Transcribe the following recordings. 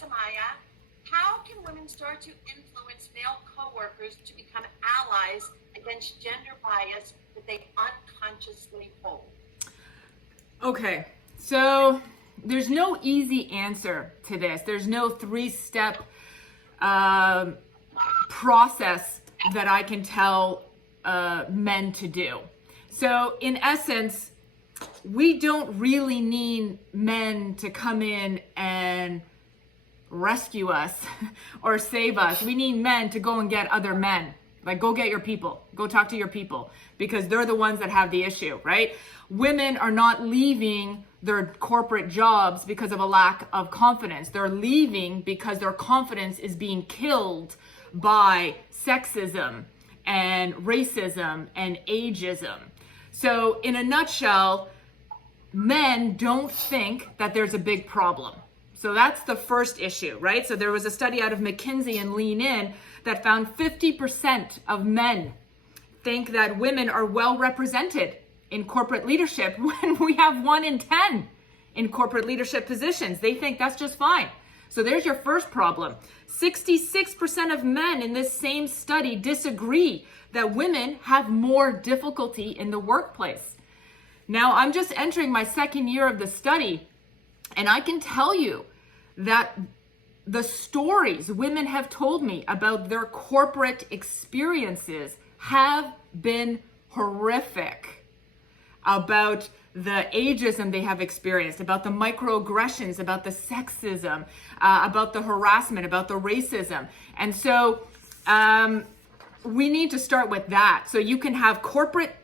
Professor Maja, how can women start to influence male coworkers to become allies against gender bias that they unconsciously hold? Okay, so there's no easy answer to this. There's no three-step process that I can tell men to do. So in essence, we don't really need men to come in and rescue us or save us. We need men to go and get other men. Like, go get your people, go talk to your people, because they're the ones that have the issue, right? Women are not leaving their corporate jobs because of a lack of confidence. They're leaving because their confidence is being killed by sexism and racism and ageism. So in a nutshell, men don't think that there's a big problem. So that's the first issue, right? So there was a study out of McKinsey and Lean In that found 50% of men think that women are well represented in corporate leadership when we have 1 in 10 in corporate leadership positions. They think that's just fine. So there's your first problem. 66% of men in this same study disagree that women have more difficulty in the workplace. Now, I'm just entering my second year of the study, and I can tell you that the stories women have told me about their corporate experiences have been horrific, about the ageism they have experienced, about the microaggressions, about the sexism, about the harassment, about the racism. And so we need to start with that. So you can have corporate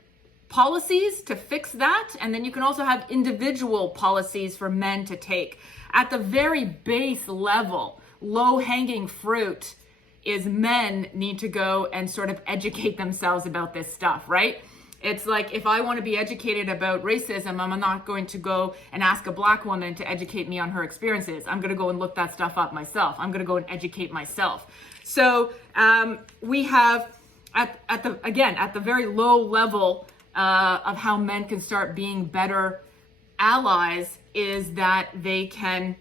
policies to fix that, and then you can also have individual policies for men to take. At the very base level, low-hanging fruit is men need to go and sort of educate themselves about this stuff, right? It's like, if I want to be educated about racism, I'm not going to go and ask a black woman to educate me on her experiences. I'm going to go and look that stuff up myself. I'm going to go and educate myself. So we have, at the very low level of how men can start being better allies, is that they can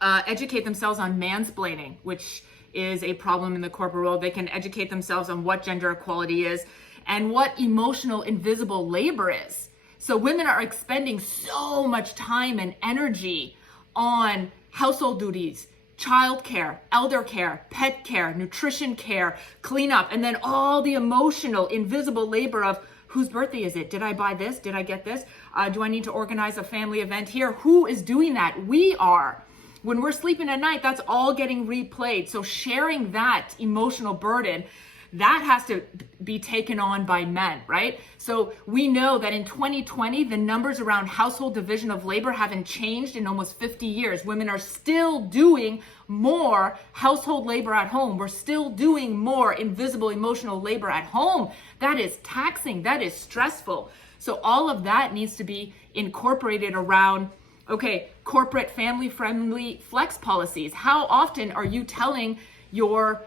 educate themselves on mansplaining, which is a problem in the corporate world. They can educate themselves on what gender equality is and what emotional invisible labor is. So women are expending so much time and energy on household duties, childcare, elder care, pet care, nutrition care, cleanup, and then all the emotional invisible labor of whose birthday is it? Did I buy this? Did I get this? Do I need to organize a family event here? Who is doing that? We are. When we're sleeping at night, that's all getting replayed. So sharing that emotional burden, that has to be taken on by men, right? So we know that in 2020, the numbers around household division of labor haven't changed in almost 50 years. Women are still doing more household labor at home. We're still doing more invisible emotional labor at home. That is taxing. That is stressful. So all of that needs to be incorporated around, okay, corporate family-friendly flex policies. How often are you telling your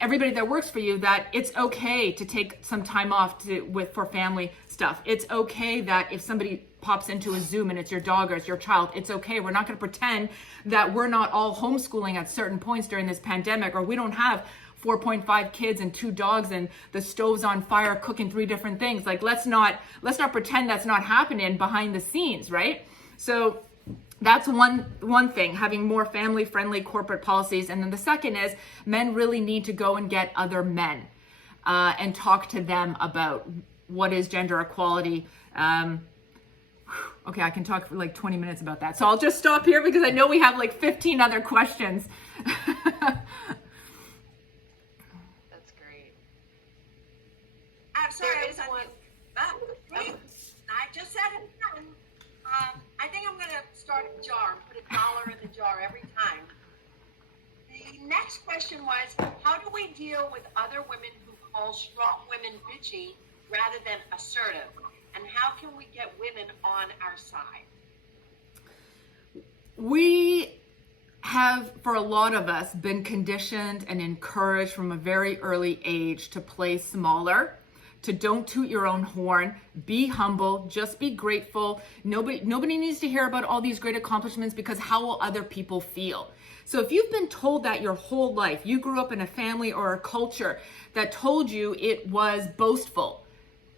everybody that works for you that it's okay to take some time off for family stuff? It's okay that if somebody pops into a Zoom and it's your dog or it's your child, it's okay. We're not going to pretend that we're not all homeschooling at certain points during this pandemic, or we don't have 4.5 kids and 2 dogs and the stove's on fire cooking 3 different things. Like, let's not pretend that's not happening behind the scenes, right? So that's one thing, having more family-friendly corporate policies. And then the second is men really need to go and get other men and talk to them about what is gender equality. Okay, I can talk for like 20 minutes about that. So I'll just stop here because I know we have like 15 other questions. That's great. I'm sorry, I was on mute. I just said it again. I think I'm going to start a jar, put $1 in the jar every time. The next question was, how do we deal with other women who call strong women bitchy rather than assertive? And how can we get women on our side? We have, for a lot of us, been conditioned and encouraged from a very early age to play smaller, to don't toot your own horn, be humble, just be grateful. Nobody needs to hear about all these great accomplishments, because how will other people feel? So if you've been told that your whole life, you grew up in a family or a culture that told you it was boastful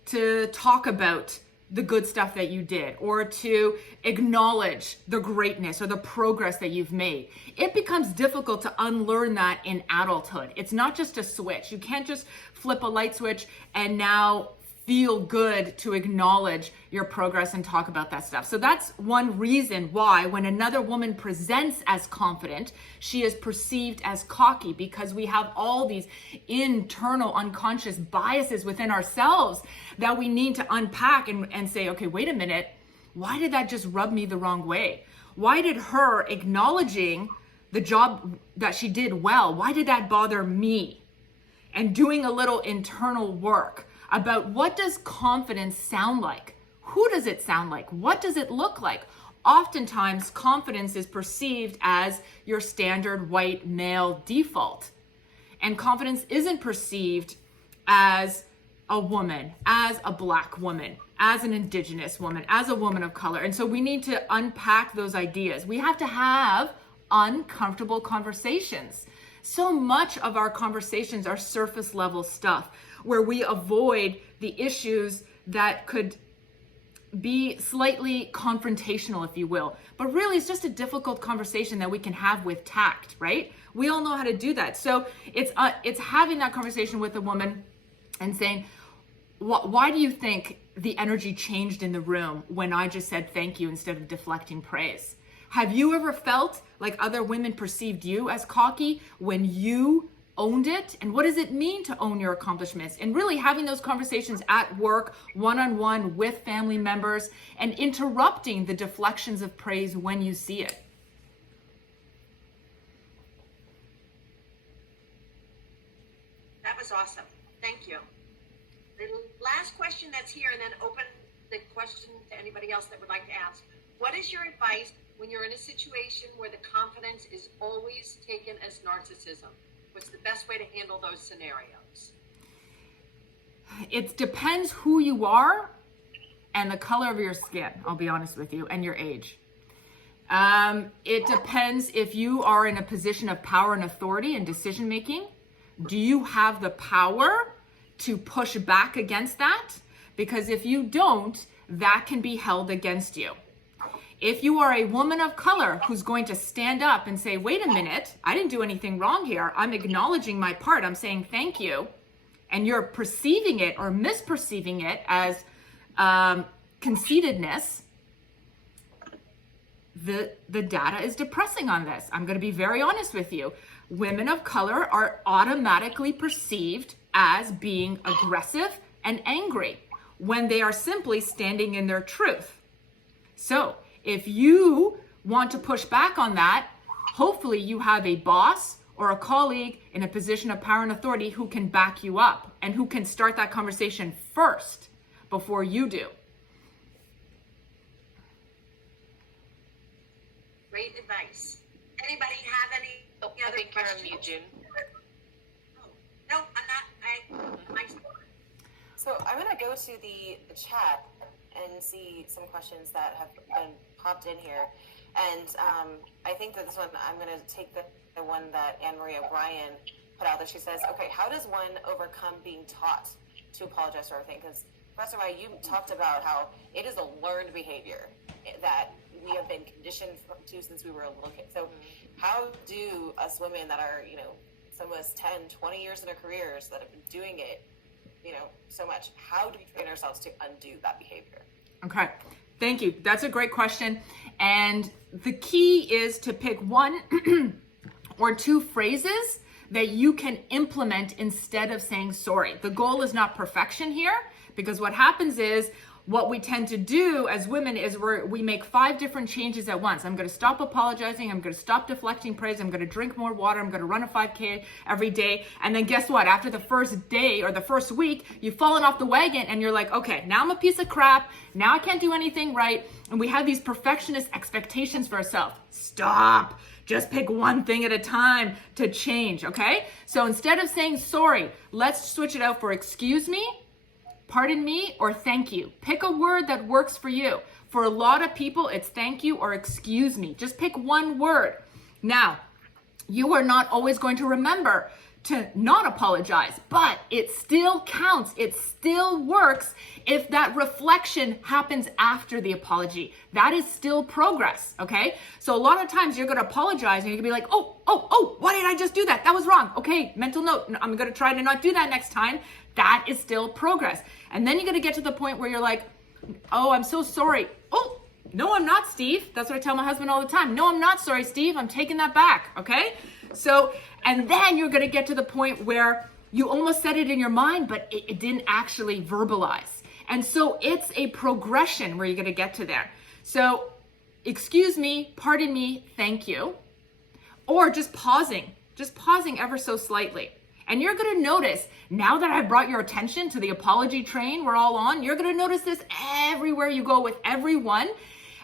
to talk about the good stuff that you did, or to acknowledge the greatness or the progress that you've made, it becomes difficult to unlearn that in adulthood. It's not just a switch. You can't just flip a light switch and now feel good to acknowledge your progress and talk about that stuff. So that's one reason why when another woman presents as confident, she is perceived as cocky, because we have all these internal unconscious biases within ourselves that we need to unpack and say, okay, wait a minute, why did that just rub me the wrong way? Why did her acknowledging the job that she did well, why did that bother me? And doing a little internal work about what does confidence sound like? Who does it sound like? What does it look like? Oftentimes, confidence is perceived as your standard white male default. And confidence isn't perceived as a woman, as a Black woman, as an Indigenous woman, as a woman of color. And so we need to unpack those ideas. We have to have uncomfortable conversations. So much of our conversations are surface level stuff, where we avoid the issues that could be slightly confrontational, if you will. But really, it's just a difficult conversation that we can have with tact, right? We all know how to do that. So it's having that conversation with a woman and saying, why do you think the energy changed in the room when I just said thank you instead of deflecting praise? Have you ever felt like other women perceived you as cocky when you owned it? And what does it mean to own your accomplishments? And really having those conversations at work, one-on-one with family members, and interrupting the deflections of praise when you see it. That was awesome. Thank you. The last question that's here, and then open the question to anybody else that would like to ask. What is your advice when you're in a situation where the confidence is always taken as narcissism? What's the best way to handle those scenarios? It depends who you are and the color of your skin, I'll be honest with you, and your age. It depends if you are in a position of power and authority and decision making. Do you have the power to push back against that? Because if you don't, that can be held against you. If you are a woman of color who's going to stand up and say, wait a minute, I didn't do anything wrong here. I'm acknowledging my part. I'm saying thank you. And you're perceiving it or misperceiving it as conceitedness, the data is depressing on this. I'm going to be very honest with you. Women of color are automatically perceived as being aggressive and angry when they are simply standing in their truth. So if you want to push back on that, hopefully you have a boss or a colleague in a position of power and authority who can back you up and who can start that conversation first before you do. Great advice. Anybody have any I other think you're on questions? mute, June. Oh, no, I'm not. So I'm going to go to the chat and see some questions that have been popped in here. And I think that this one, I'm going to take the one that Anne-Marie O'Brien put out there. She says, okay, how does one overcome being taught to apologize for everything? Because Professor Maja, you talked about how it is a learned behavior that we have been conditioned to since we were a little kid. So how do us women that are, some of us 10, 20 years in our careers that have been doing it, so much, how do we train ourselves to undo that behavior? Okay, thank you. That's a great question. And the key is to pick one or two phrases that you can implement instead of saying sorry. The goal is not perfection here, because what happens is what we tend to do as women is we make 5 different changes at once. I'm going to stop apologizing. I'm going to stop deflecting praise. I'm going to drink more water. I'm going to run a 5K every day. And then guess what? After the first day or the first week, you've fallen off the wagon and you're like, okay, now I'm a piece of crap. Now I can't do anything right. And we have these perfectionist expectations for ourselves. Stop. Just pick one thing at a time to change, okay? So instead of saying sorry, let's switch it out for excuse me, pardon me, or thank you. Pick a word that works for you. For a lot of people, it's thank you or excuse me. Just pick one word. Now, you are not always going to remember to not apologize, but it still counts. It still works if that reflection happens after the apology. That is still progress, okay? So a lot of times you're going to apologize and you're going to be like, oh, why did I just do that? That was wrong. Okay, mental note. I'm going to try to not do that next time. That is still progress. And then you're going to get to the point where you're like, oh, I'm so sorry. Oh, no, I'm not, Steve. That's what I tell my husband all the time. No, I'm not sorry, Steve. I'm taking that back, okay? So, and then you're going to get to the point where you almost said it in your mind, but it didn't actually verbalize. And so it's a progression where you're going to get to there. So, excuse me, pardon me, thank you. Or just pausing ever so slightly. And you're going to notice, now that I've brought your attention to the apology train we're all on, you're going to notice this everywhere you go with everyone.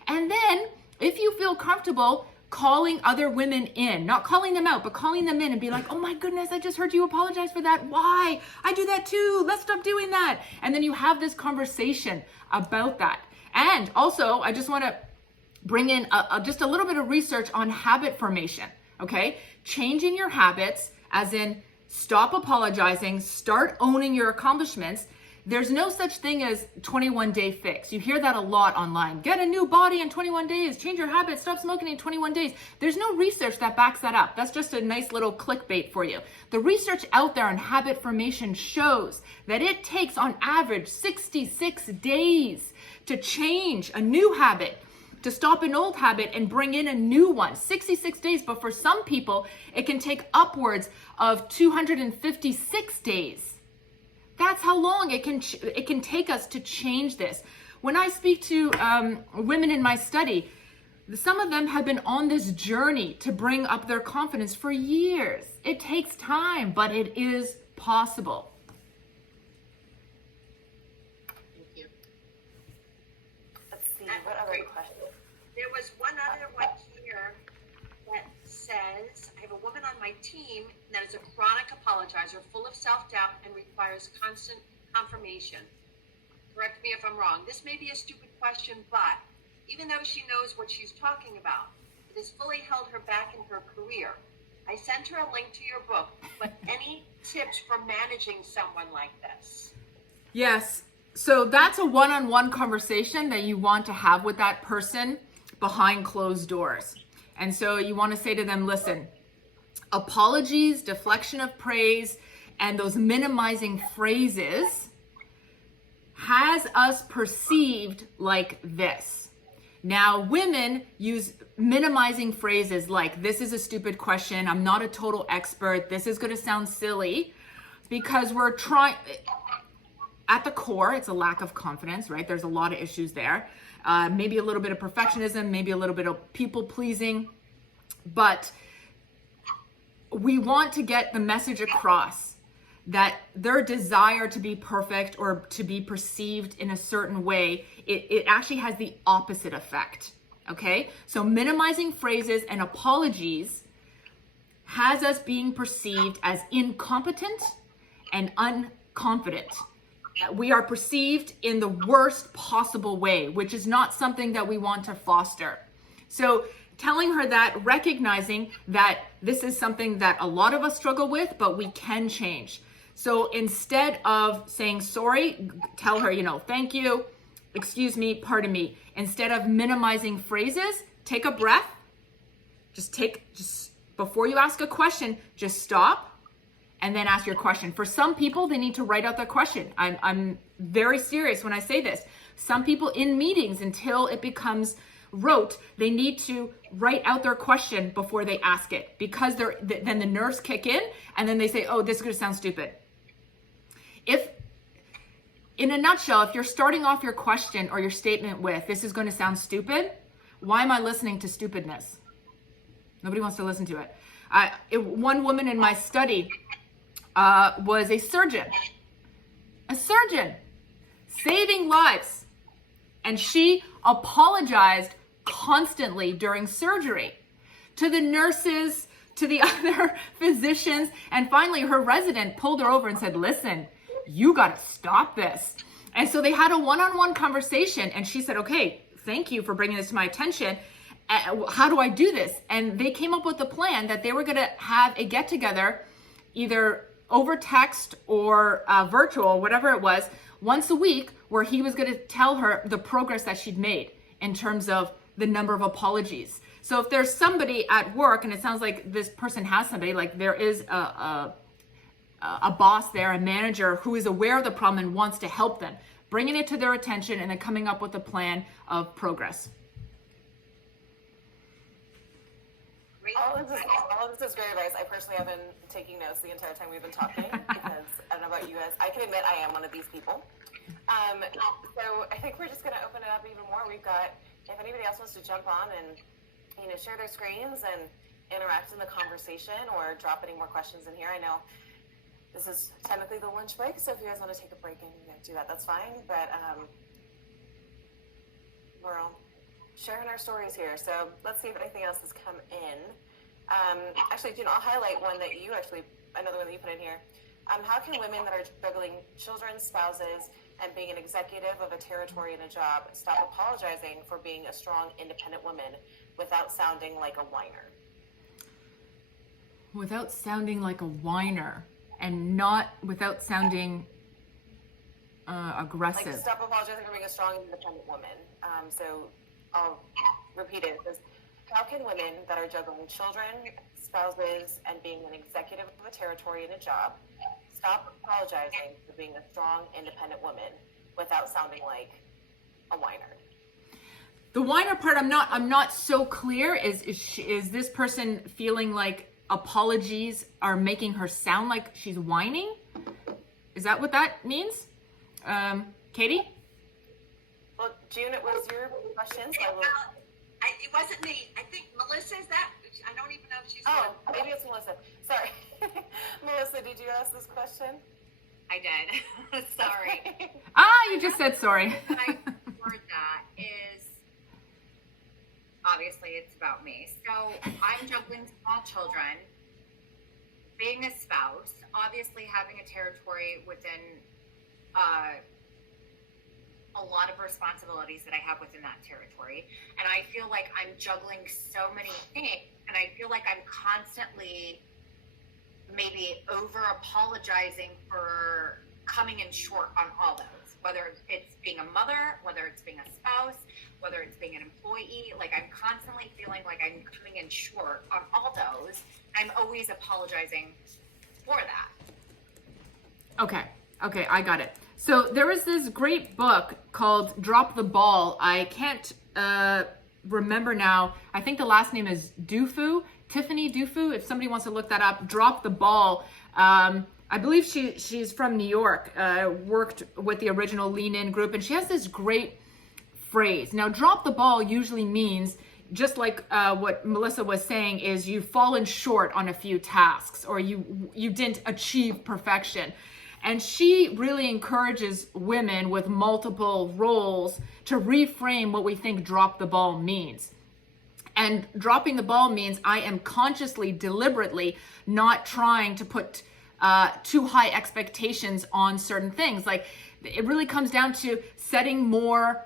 And then, if you feel comfortable, calling other women in, not calling them out, but calling them in and be like, oh my goodness, I just heard you apologize for that. Why? I do that too. Let's stop doing that. And then you have this conversation about that. And also, I just want to bring in just a little bit of research on habit formation, okay? Changing your habits, as in stop apologizing, start owning your accomplishments. There's no such thing as 21-day fix. You hear that a lot online. Get a new body in 21 days. Change your habits. Stop smoking in 21 days. There's no research that backs that up. That's just a nice little clickbait for you. The research out there on habit formation shows that it takes on average 66 days to change a new habit, to stop an old habit and bring in a new one. 66 days, but for some people, it can take upwards of 256 days. That's how long it can take us to change this. When I speak to women in my study, some of them have been on this journey to bring up their confidence for years. It takes time, but it is possible. Thank you. Let's see, what other questions? There was one other one here that says, I have a woman on my team that is a chronic apologizer, full of self-doubt and requires constant confirmation. Correct me if I'm wrong. This may be a stupid question, but even though she knows what she's talking about, it has fully held her back in her career. I sent her a link to your book, but any tips for managing someone like this? Yes. So that's a one-on-one conversation that you want to have with that person behind closed doors. And so you want to say to them, listen, apologies, deflection of praise, and those minimizing phrases has us perceived like this. Now, women use minimizing phrases like, this is a stupid question, I'm not a total expert, this is going to sound silly, because we're trying, at the core, it's a lack of confidence, right? There's a lot of issues there. Maybe a little bit of perfectionism, maybe a little bit of people pleasing, but we want to get the message across that their desire to be perfect or to be perceived in a certain way, it actually has the opposite effect, okay? So minimizing phrases and apologies has us being perceived as incompetent and unconfident. We are perceived in the worst possible way, which is not something that we want to foster. So telling her that, recognizing that this is something that a lot of us struggle with, but we can change. So instead of saying sorry, tell her, thank you, excuse me, pardon me. Instead of minimizing phrases, take a breath. Just before you ask a question, just stop and then ask your question. For some people, they need to write out their question. I'm very serious when I say this. Some people in meetings, until it becomes rote, they need to write out their question before they ask it, because then the nerves kick in and then they say, oh, this is going to sound stupid. If, in a nutshell, if you're starting off your question or your statement with, this is going to sound stupid, why am I listening to stupidness? Nobody wants to listen to it. One woman in my study was a surgeon, saving lives. And she apologized constantly during surgery to the nurses, to the other physicians. And finally, her resident pulled her over and said, listen, you got to stop this. And so they had a one-on-one conversation, and she said, okay, thank you for bringing this to my attention. How do I do this? And they came up with a plan that they were going to have a get-together, either over text or virtual, whatever it was, once a week, where he was going to tell her the progress that she'd made in terms of the number of apologies. So if there's somebody at work, and it sounds like this person has somebody, like there is a boss there, a manager who is aware of the problem and wants to help them, bringing it to their attention and then coming up with a plan of progress. All of this is great advice. I personally have been taking notes the entire time we've been talking because I don't know about you guys. I can admit I am one of these people. So I think we're just going to open it up even more. We've got, if anybody else wants to jump on and share their screens and interact in the conversation or drop any more questions in here. I know this is technically the lunch break, so if you guys want to take a break and do that, that's fine. But we're all sharing our stories here, so let's see if anything else has come in. Actually, June, I'll highlight one that you another one that you put in here. How can women that are juggling children, spouses, and being an executive of a territory and a job stop apologizing for being a strong, independent woman without sounding like a whiner? Without sounding like a whiner, and not without sounding aggressive. Like, stop apologizing for being a strong, independent woman. So I'll repeat it. It says, how can women that are juggling children, spouses, and being an executive of a territory and a job stop apologizing for being a strong, independent woman without sounding like a whiner? The whiner part, I'm not so clear. Is this person feeling like apologies are making her sound like she's whining? Is that what that means? Katie? Well, June, it was your question. So it wasn't me. I think Melissa, is that? I don't even know if she's. Oh, maybe it's Melissa. Sorry. Melissa, did you ask this question? I did. Sorry. You just said sorry. What I heard that is, obviously it's about me. So I'm juggling small children, being a spouse, obviously having a territory within a lot of responsibilities that I have within that territory. And I feel like I'm juggling so many things, and I feel like I'm constantly maybe over apologizing for coming in short on all those, whether it's being a mother, whether it's being a spouse, whether it's being an employee. Like, I'm constantly feeling like I'm coming in short on all those. I'm always apologizing for that. Okay, I got it. So there was this great book called Drop the Ball. I can't remember now. I think the last name is Dufu, Tiffany Dufu. If somebody wants to look that up, Drop the Ball. I believe she's from New York, worked with the original Lean In group, and she has this great phrase. Now, drop the ball usually means, just like what Melissa was saying, is you've fallen short on a few tasks, or you didn't achieve perfection. And she really encourages women with multiple roles to reframe what we think drop the ball means. And dropping the ball means I am consciously, deliberately not trying to put too high expectations on certain things. Like, it really comes down to setting more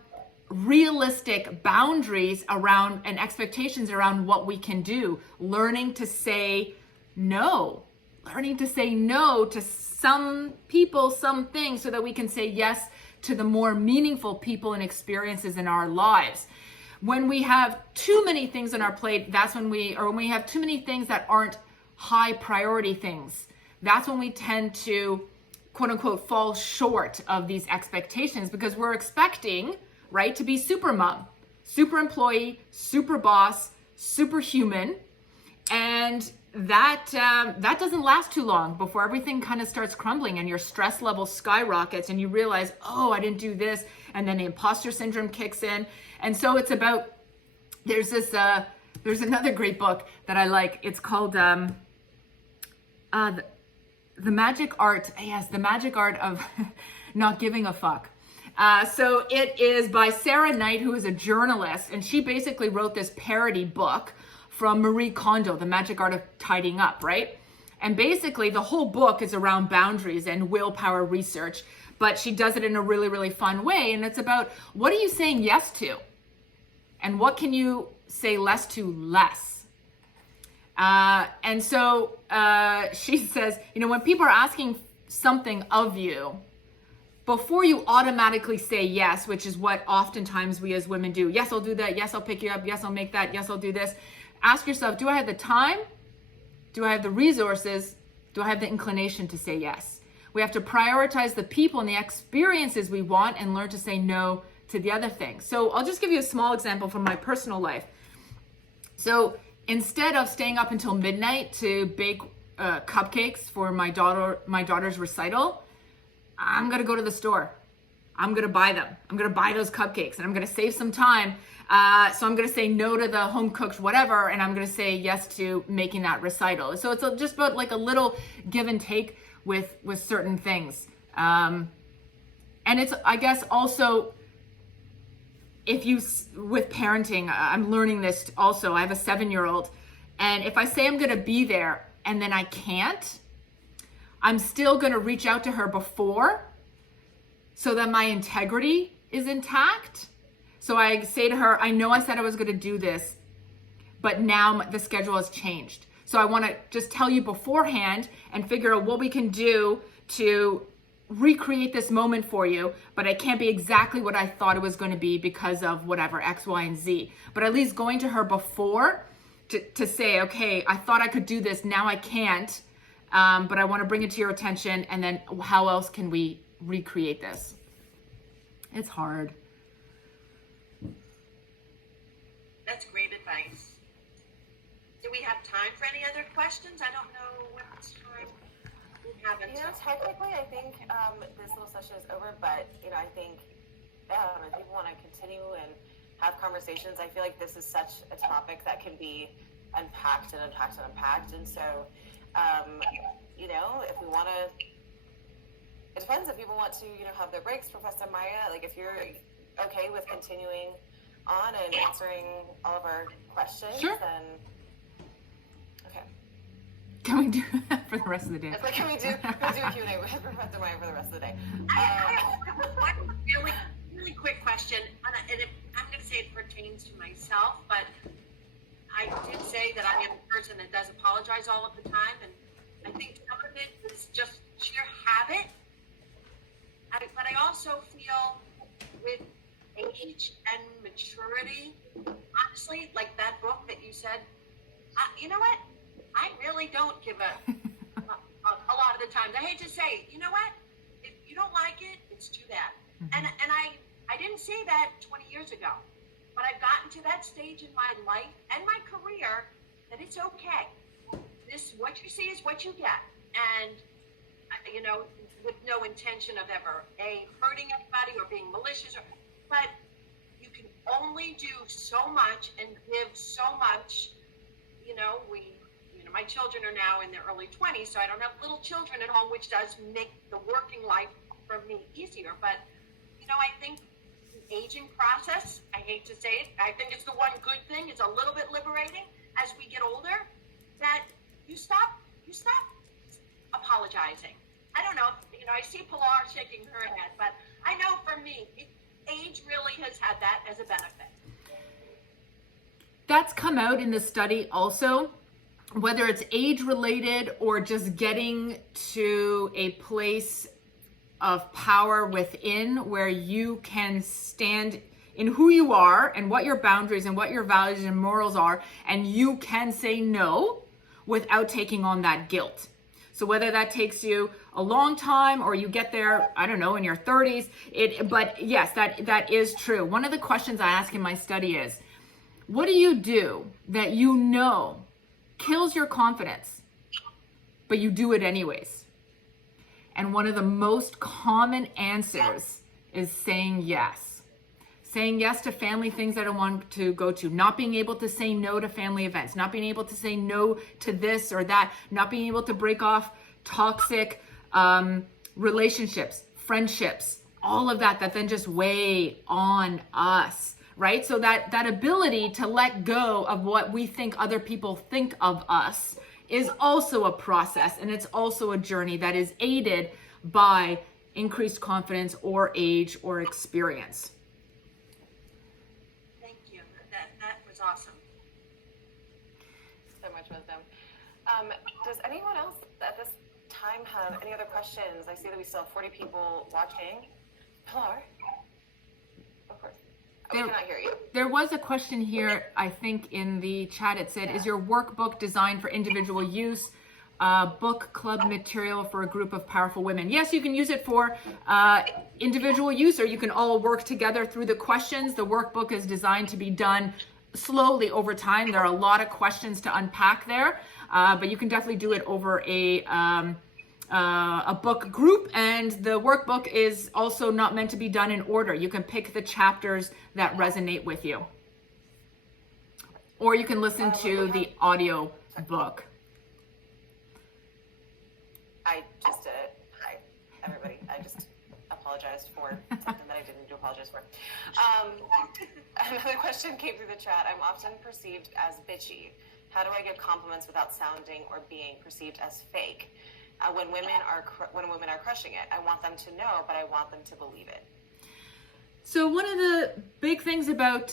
realistic boundaries around and expectations around what we can do. Learning to say no to some people, some things, so that we can say yes to the more meaningful people and experiences in our lives. When we have too many things on our plate, when we have too many things that aren't high priority things, that's when we tend to, quote unquote, fall short of these expectations, because we're expecting, right, to be super mom, super employee, super boss, super human. And that doesn't last too long before everything kind of starts crumbling and your stress level skyrockets and you realize, oh, I didn't do this. And then the imposter syndrome kicks in. And so it's about, there's another great book that I like. It's called The Magic Art. Yes, The Magic Art of Not Giving a Fuck. So it is by Sarah Knight, who is a journalist. And she basically wrote this parody book from Marie Kondo, The Magic Art of Tidying Up, right? And basically the whole book is around boundaries and willpower research. but she does it in a really, really fun way. And it's about, what are you saying yes to? And what can you say less to less? And so she says, when people are asking something of you, before you automatically say yes, which is what oftentimes we as women do, yes, I'll do that, yes, I'll pick you up, yes, I'll make that, yes, I'll do this. Ask yourself, do I have the time? Do I have the resources? Do I have the inclination to say yes? We have to prioritize the people and the experiences we want and learn to say no to the other things. So I'll just give you a small example from my personal life. So instead of staying up until midnight to bake cupcakes for my daughter's recital, I'm going to go to the store. I'm going to buy them. I'm going to buy those cupcakes and I'm going to save some time. So I'm going to say no to the home cooked whatever, and I'm going to say yes to making that recital. So it's just about like a little give and take with certain things. And it's, I guess, also, with parenting, I'm learning this also. I have a 7-year-old, and if I say I'm going to be there and then I can't, I'm still going to reach out to her before so that my integrity is intact. So I say to her, I know I said I was going to do this, but now the schedule has changed. So I want to just tell you beforehand and figure out what we can do to recreate this moment for you, but it can't be exactly what I thought it was going to be because of whatever, X, Y, and Z. But at least going to her before to say, okay, I thought I could do this, now I can't, but I want to bring it to your attention, and then how else can we recreate this? It's hard. That's great advice. Do we have time for any other questions? I don't know what time we have until. Technically, I think this little session is over, but, I think, if people want to continue and have conversations, I feel like this is such a topic that can be unpacked and unpacked and unpacked. And so, if we want to, it depends if people want to, have their breaks. Professor Maja, like if you're okay with continuing on and answering all of our questions, sure. Then okay. Can we do that for the rest of the day? It's like, can we do a Q&A with Professor Maja for the rest of the day? I have one really quick question, and I'm going to say it pertains to myself, but I did say that I am a person that does apologize all of the time, and I think some of it is just sheer habit. But I also feel with age and maturity, honestly, like that book that you said, you know what? I really don't give a lot of the times. I hate to say, you know what? If you don't like it, it's too bad. And I didn't say that 20 years ago, but I've gotten to that stage in my life and my career that it's okay. What you see is what you get. And, with no intention of ever, hurting anybody or being malicious, but you can only do so much and give so much. My children are now in their early 20s, so I don't have little children at home, which does make the working life for me easier. But, I think the aging process, I hate to say it, I think it's the one good thing. It's a little bit liberating as we get older, that you stop apologizing. I don't know, I see Pilar shaking her head, but I know for me, age really has had that as a benefit. That's come out in the study also, whether it's age related or just getting to a place of power within where you can stand in who you are and what your boundaries and what your values and morals are, and you can say no without taking on that guilt. So whether that takes you a long time or you get there, I don't know, in your 30s, but yes, that is true. One of the questions I ask in my study is, what do you do that kills your confidence, but you do it anyways? And one of the most common answers is saying yes. Saying yes to family things I don't want to go to, not being able to say no to family events, not being able to say no to this or that, not being able to break off toxic relationships, friendships, all of that then just weigh on us, right? So that ability to let go of what we think other people think of us is also a process, and it's also a journey that is aided by increased confidence or age or experience. Thank you. That was awesome. So much wisdom. Does anyone else at this time have any other questions? I see that we still have 40 people watching. Pilar? Of course. We cannot hear you. There was a question here, I think, in the chat. It said, is your workbook designed for individual use? Book club material for a group of powerful women? Yes, you can use it for individual use, or you can all work together through the questions. The workbook is designed to be done slowly over time. There are a lot of questions to unpack there, but you can definitely do it over a book group, and the workbook is also not meant to be done in order. You can pick the chapters that resonate with you, or you can listen to the audio book. Hi, everybody. I just apologized for something that I didn't need to apologize for. Another question came through the chat. I'm often perceived as bitchy. How do I give compliments without sounding or being perceived as fake? When women are crushing it, I want them to know, but I want them to believe it. So one of the big things about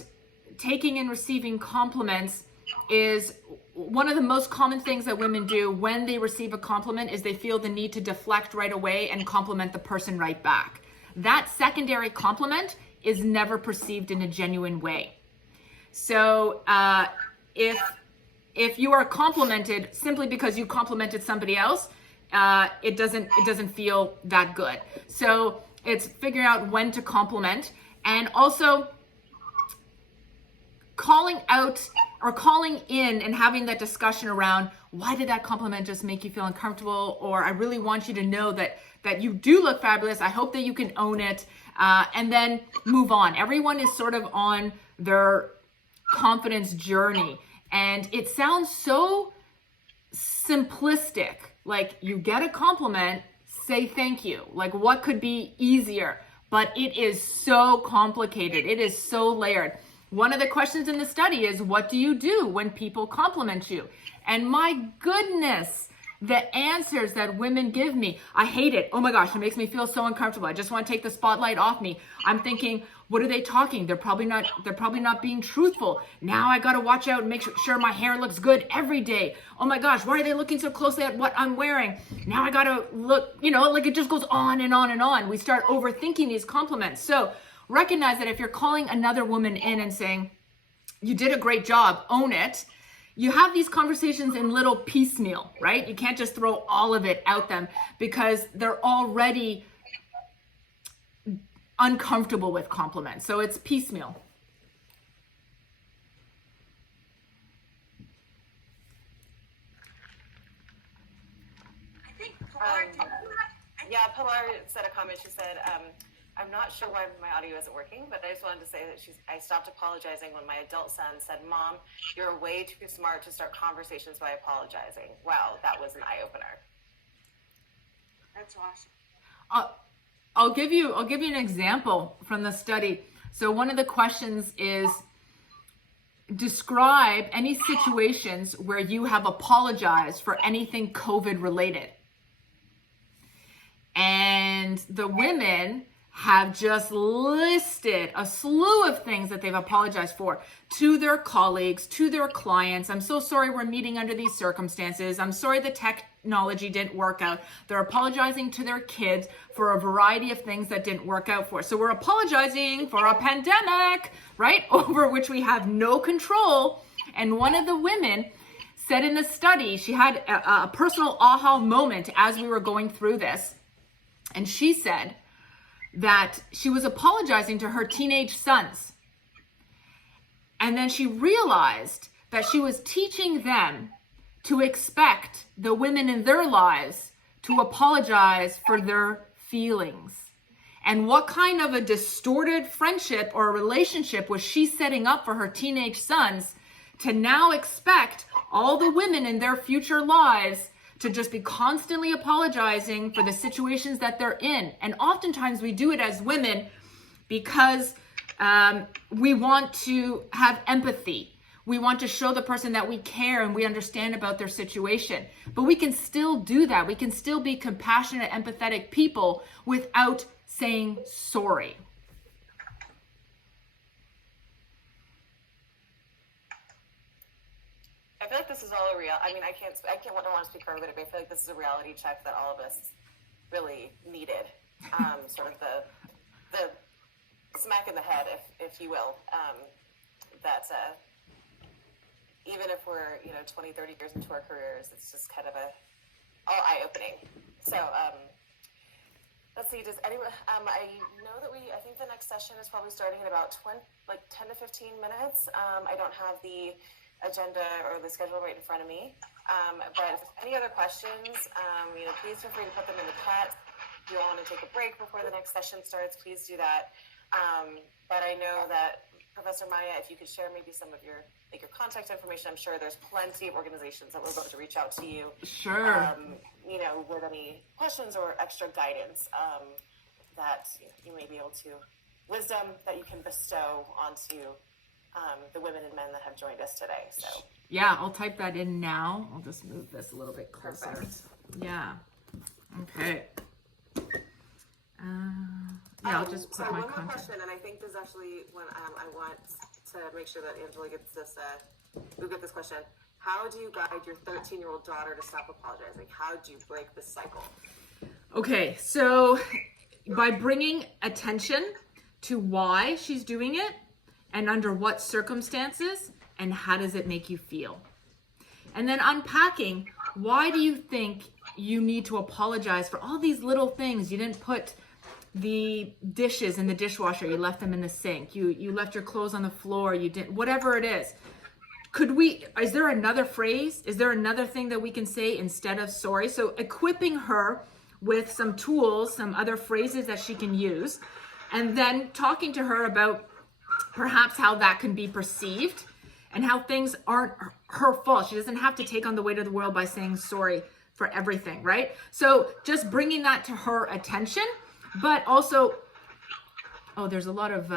taking and receiving compliments is, one of the most common things that women do when they receive a compliment is they feel the need to deflect right away and compliment the person right back. That secondary compliment is never perceived in a genuine way. So if you are complimented simply because you complimented somebody else, it doesn't feel that good. So it's figuring out when to compliment, and also calling out or calling in and having that discussion around, why did that compliment just make you feel uncomfortable? Or I really want you to know that you do look fabulous. I hope that you can own it, and then move on. Everyone is sort of on their confidence journey, and it sounds so simplistic. Like, you get a compliment, say thank you. Like, what could be easier? But it is so complicated. It is so layered. One of the questions in the study is, what do you do when people compliment you? And my goodness, the answers that women give me. I hate it. Oh my gosh, it makes me feel so uncomfortable. I just want to take the spotlight off me. I'm thinking, what are they talking? They're probably not being truthful. Now I got to watch out and make sure my hair looks good every day. Oh my gosh, why are they looking so closely at what I'm wearing? Now I got to look, like it just goes on and on and on. We start overthinking these compliments. So recognize that if you're calling another woman in and saying, you did a great job, own it. You have these conversations in little piecemeal, right? You can't just throw all of it at them because they're already uncomfortable with compliments. So it's piecemeal. I think Pilar, Pilar said a comment. She said, I'm not sure why my audio isn't working, but I just wanted to say that I stopped apologizing when my adult son said, Mom, you're way too smart to start conversations by apologizing. Wow, that was an eye-opener. That's awesome. I'll give you an example from the study. So one of the questions is, describe any situations where you have apologized for anything COVID related. And the women have just listed a slew of things that they've apologized for to their colleagues, to their clients. I'm so sorry we're meeting under these circumstances. I'm sorry the technology didn't work out. They're apologizing to their kids for a variety of things that didn't work out for. So we're apologizing for a pandemic, right? Over which we have no control. And one of the women said in the study, she had a personal aha moment as we were going through this. And she said that she was apologizing to her teenage sons. And then she realized that she was teaching them to expect the women in their lives to apologize for their feelings. And what kind of a distorted friendship or relationship was she setting up for her teenage sons to now expect all the women in their future lives to just be constantly apologizing for the situations that they're in. And oftentimes we do it as women because we want to have empathy. We want to show the person that we care and we understand about their situation. But we can still do that. We can still be compassionate, empathetic people without saying sorry. I feel like this is all a real. I mean, I don't want to speak for everybody, but I feel like this is a reality check that all of us really needed. Sort of the smack in the head, if you will. That even if we're 20, 30 years into our careers, it's just kind of all eye-opening. So let's see. Does anyone? I know that I think the next session is probably starting in about 10 to 15 minutes. I don't have the agenda or the schedule right in front of me. But if any other questions, please feel free to put them in the chat. If you all want to take a break before the next session starts, please do that. But I know that Professor Maja, if you could share maybe some of your contact information, I'm sure there's plenty of organizations that would love to reach out to you. Sure. With any questions or extra guidance that you may be able to, wisdom that you can bestow onto the women and men that have joined us today. So yeah, I'll type that in now. I'll just move this a little bit closer. Perfect. Yeah. Okay. Yeah, I'll just put my one more contact. question, and I think this is actually when I want to make sure that Angela gets this. We get this question. How do you guide your 13-year-old daughter to stop apologizing? How do you break this cycle? Okay, so by bringing attention to why she's doing it and under what circumstances and how does it make you feel. And then unpacking, why do you think you need to apologize for all these little things? You didn't put the dishes in the dishwasher, you left them in the sink, you left your clothes on the floor, you didn't, whatever it is. Is there another phrase? Is there another thing that we can say instead of sorry? So equipping her with some tools, some other phrases that she can use, and then talking to her about perhaps how that can be perceived and how things aren't her fault. She doesn't have to take on the weight of the world by saying sorry for everything, right? So just bringing that to her attention, but also, there's a lot of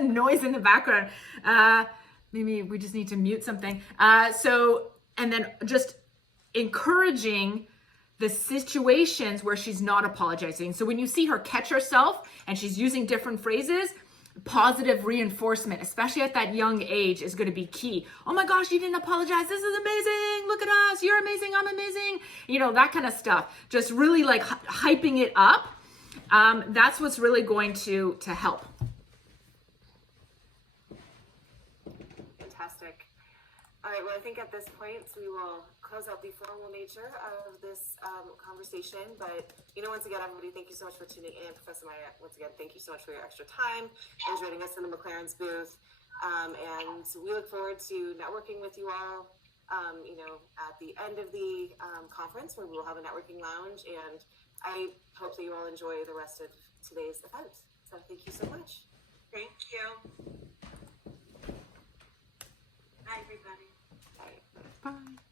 noise in the background. Maybe we just need to mute something. And then just encouraging the situations where she's not apologizing. So when you see her catch herself and she's using different phrases, positive reinforcement, especially at that young age, is going to be key. Oh my gosh, you didn't apologize. This is amazing. Look at us. You're amazing. I'm amazing. That kind of stuff. Just really like hyping it up. That's what's really going to help. Fantastic. All right, well, I think at this point we will close out the formal nature of this conversation. But, once again, everybody, thank you so much for tuning in. Professor Maja, once again, thank you so much for your extra time and joining us in the McLaren's booth. And we look forward to networking with you all, at the end of the conference where we will have a networking lounge. And I hope that you all enjoy the rest of today's event. So thank you so much. Thank you. Bye, everybody. Bye. Bye.